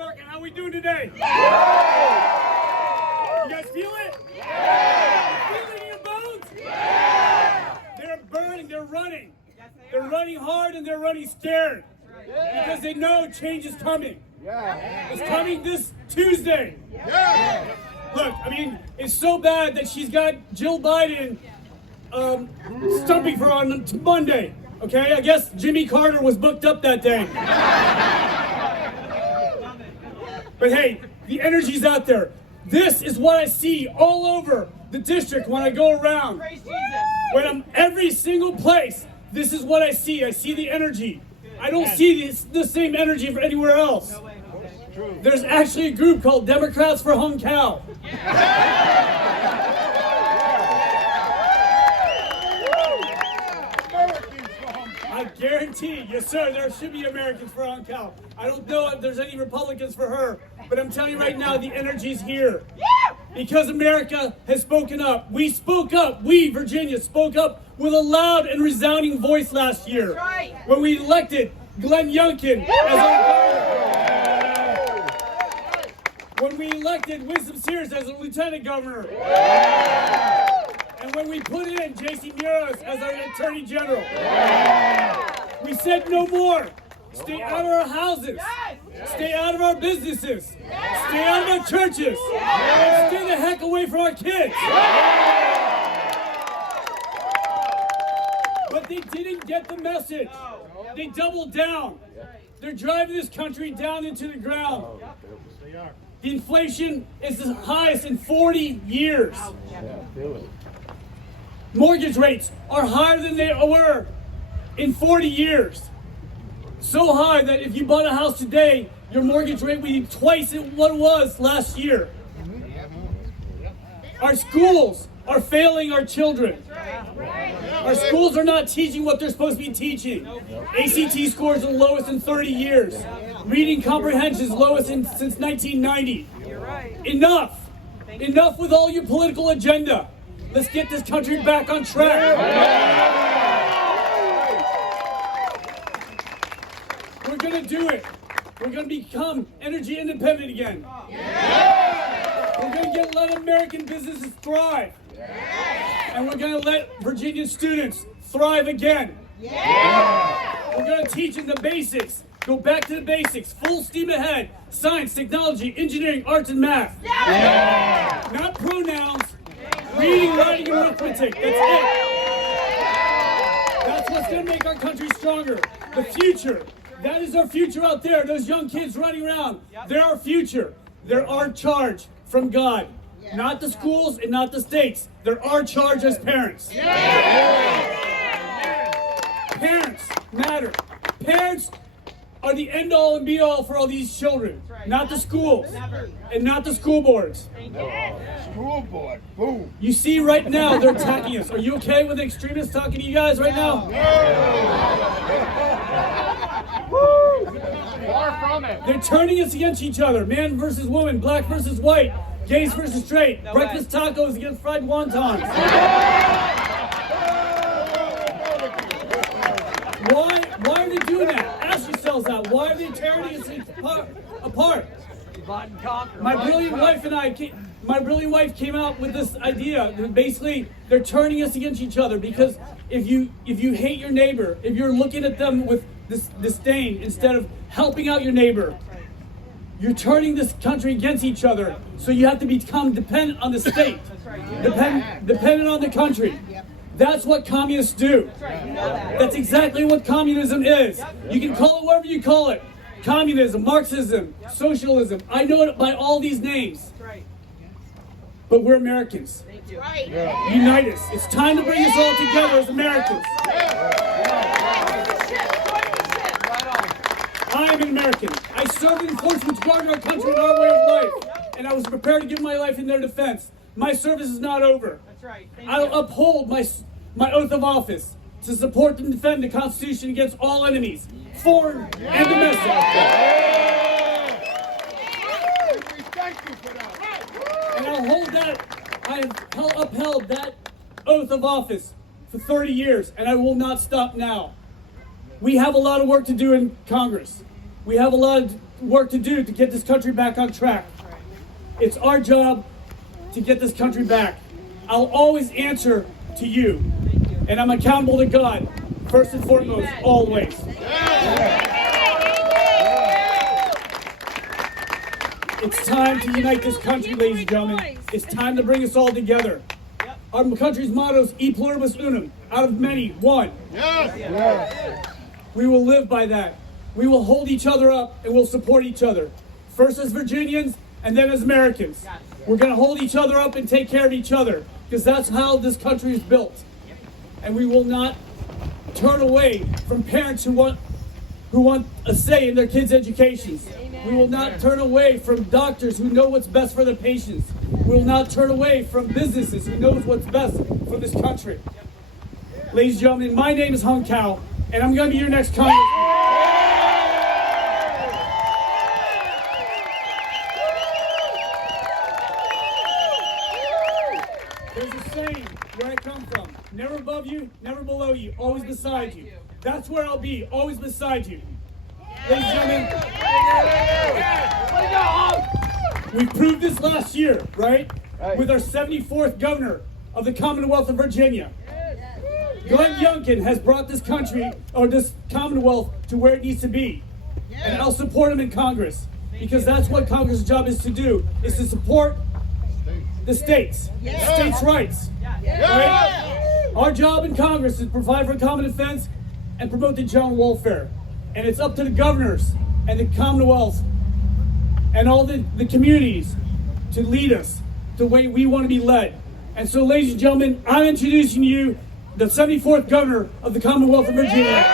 America. How we doing today? You guys feel it? Feel it in your bones? They're burning, they're running. They're running hard and they're running scared. Because they know change is coming. It's coming this Tuesday. Look, I mean, it's so bad that she's got Jill Biden stumping for on Monday. Okay, I guess Jimmy Carter was booked up that day. But hey, the energy's out there. This is what I see all over the district when I go around. When I'm every single place, this is what I see. I see the energy. I don't see the same energy for anywhere else. There's actually a group called Democrats for Hùng Cao. I guarantee, yes sir, there should be Americans for Hùng Cao. I don't know if there's any Republicans for her, but I'm telling you right now, the energy's here. Because America has spoken up. We spoke up, we, Virginia, spoke up with a loud and resounding voice last year. When we elected Glenn Youngkin as our governor. When we elected Winston Sears as a lieutenant governor. And when we put in J.C. Muras as our attorney general. We said no more. Stay out of our houses. Stay out of our businesses. Stay out of our churches. And stay the heck away from our kids. But they didn't get the message. They doubled down. They're driving this country down into the ground. The inflation is the highest in 40 years. Mortgage rates are higher than they were in 40 years. So high that if you bought a house today, your mortgage rate would be twice what it was last year. Our schools are failing our children. Our schools are not teaching what they're supposed to be teaching. ACT scores are the lowest in 30 years. Reading comprehension is lowest since 1990. Enough! Enough with all your political agenda. Let's get this country back on track. We're going to do it. We're going to become energy independent again. We're going to let American businesses thrive. And we're going to let Virginia students thrive again. We're going to teach them the basics. Go back to the basics. Full steam ahead. Science, technology, engineering, arts, and math. Not pronouns. Reading, writing, and arithmetic. That's it. That's what's going to make our country stronger. The future. That is our future out there. Those young kids running around. They're our future. They're our charge from God. Not the schools and not the states. They're our charge as parents. Parents matter. Parents are the end-all and be-all for all these children. Not the schools. And not the school boards. School board, boom. You see right now they're attacking us. Are you okay with the extremists talking to you guys right now? Far from it. They're turning us against each other. Man versus woman, black versus white, gays versus straight, breakfast tacos against fried wontons. Why are they doing that? Ask yourselves that. Why are they tearing us apart? My brilliant wife came out with this idea. Basically, they're turning us against each other because if you hate your neighbor, if you're looking at them with this disdain instead of helping out your neighbor, you're turning this country against each other. So you have to become dependent on the state, dependent on the country. That's what communists do. That's exactly what communism is. You can call it whatever you call it. Communism, Marxism, socialism. I know it by all these names. But we're Americans. Unite us. It's time to bring us all together as Americans. I am an American. I served in forces to guard our country and our way of life. And I was prepared to give my life in their defense. My service is not over. I'll uphold my oath of office to support and defend the Constitution against all enemies, foreign and domestic. And I'll hold that, I have upheld that oath of office for 30 years, and I will not stop now. We have a lot of work to do in Congress. We have a lot of work to do to get this country back on track. It's our job to get this country back. I'll always answer to you, and I'm accountable to God, first and foremost, always. It's time to unite this country, ladies and gentlemen. It's time to bring us all together. Our country's motto is E pluribus unum, out of many, one. We will live by that. We will hold each other up and we'll support each other. First as Virginians and then as Americans. We're going to hold each other up and take care of each other because that's how this country is built. And we will not turn away from parents who want a say in their kids' educations. We will not turn away from doctors who know what's best for their patients. We will not turn away from businesses who know what's best for this country. Ladies and gentlemen, my name is Hùng Cao, and I'm going to be your next congressman. There's a saying where I come from. Never above you, never below you, always beside you. That's where I'll be, always beside you. Ladies and gentlemen, we proved this last year, right? With our 74th governor of the Commonwealth of Virginia. Glenn Youngkin has brought this country, or this Commonwealth, to where it needs to be. And I'll support him in Congress, because that's what Congress' job is to do, is to support the states' rights. Right? Our job in Congress is to provide for common defense and promote the general welfare. And it's up to the governors and the Commonwealth and all the communities to lead us the way we want to be led. And so, ladies and gentlemen, I'm introducing you the 74th governor of the Commonwealth of Virginia.